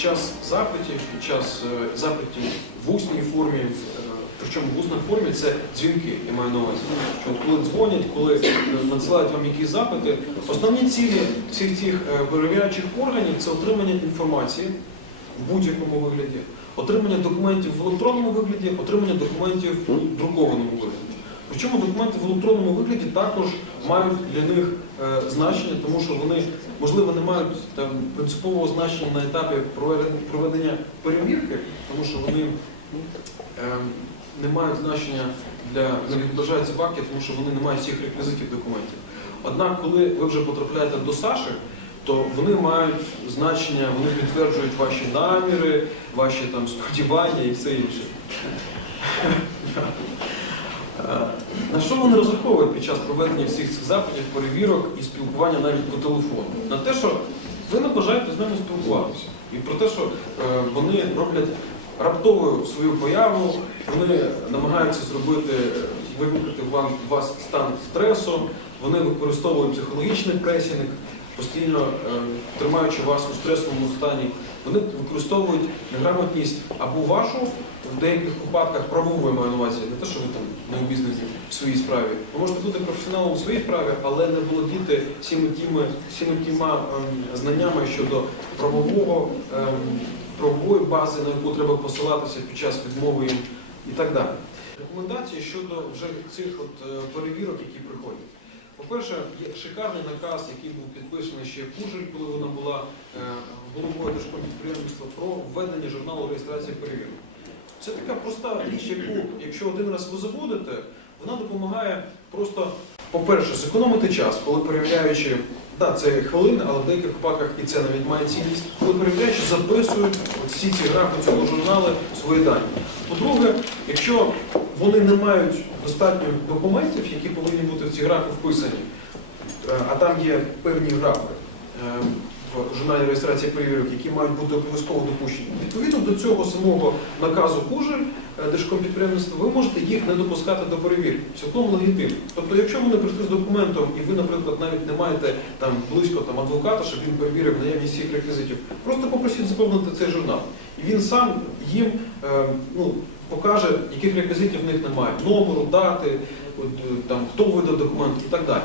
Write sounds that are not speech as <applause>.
час запитів, під час е, запитів в усній формі, е, причому в усній формі це дзвінки, я маю на увазі. Що коли дзвонять, коли е, надсилають вам якісь запити, основні цілі всіх цих перевіряючих органів це отримання інформації в будь-якому вигляді, отримання документів в електронному вигляді, отримання документів в друкованому вигляді. Причому документи в електронному вигляді також мають для них е, значення, тому що вони, можливо, не мають там, принципового значення на етапі проведення, перевірки, тому що вони е, не мають значення для не відображаються акті, тому що вони не мають всіх реквізитів документів. Однак, коли ви вже потрапляєте до Саші, то вони мають значення, вони підтверджують ваші наміри, ваші там сподівання і все інше. <laughs> На що вони розраховують під час проведення всіх цих запитів, перевірок і спілкування навіть по телефону? На те, що ви не бажаєте з ними спілкуватися. І про те, що е, вони роблять раптову свою появу, вони намагаються зробити, е, викликати вам вас стан стресу, вони використовують психологічний пресінг, постійно е, тримаючи вас у стресовому стані. Вони використовують неграмотність або вашу в деяких випадках правову маю на увазі, не те, що ви там не в своїй справі. Ви можете бути професіоналом у своїй справі, але не володіти всіми тими, всіми тіма ем, знаннями щодо правового, ем, правової бази, на яку треба посилатися під час відмови їм і так далі. Рекомендації щодо вже цих от е, перевірок, які приходять. По-перше, є шикарний наказ, який був підписаний ще Кужель, коли вона була е, головою держкомпідприємства про введення журналу реєстрації перевірок. Це така проста річ, яку, якщо один раз ви заводите, вона допомагає просто, по-перше, зекономити час, коли перевіряючи, так, це хвилини, але в деяких випадках і це навіть має цінність, коли перевіряючи записують всі ці графи цього журналу свої дані. По-друге, якщо вони не мають достатньо документів, які повинні бути в ці графи вписані, е, а там є певні графи е, в журналі реєстрації перевірок, які мають бути обов'язково допущені. Відповідно до цього самого наказу Кужель е, Держкомпідприємництва, ви можете їх не допускати до перевірки. Цілком легітимно. Тобто, якщо вони прийшли з документом, і ви, наприклад, навіть не маєте там близько там адвоката, щоб він перевірив наявність всіх реквізитів, просто попросіть заповнити цей журнал. І він сам їм е, ну, покаже, яких реквізитів в них немає, номеру, дати, от, е, там, хто видав документ і так далі.